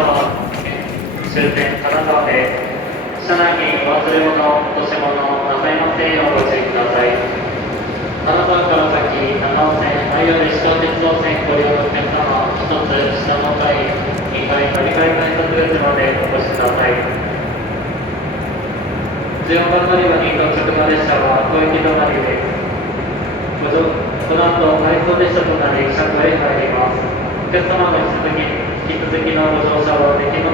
川終点金沢で車内にお忘れ物、落とし物なさいませんようご注意ください。金沢から先、長尾線、相生石川鉄道線ご利用のお客様、一つ下の階、2階乗り換え改札口までお越しください。14番乗り場に到着の列車は小駅止まりです。この後、回送列車となり車庫へ入ります。お客様の引き続きのご乗車はできま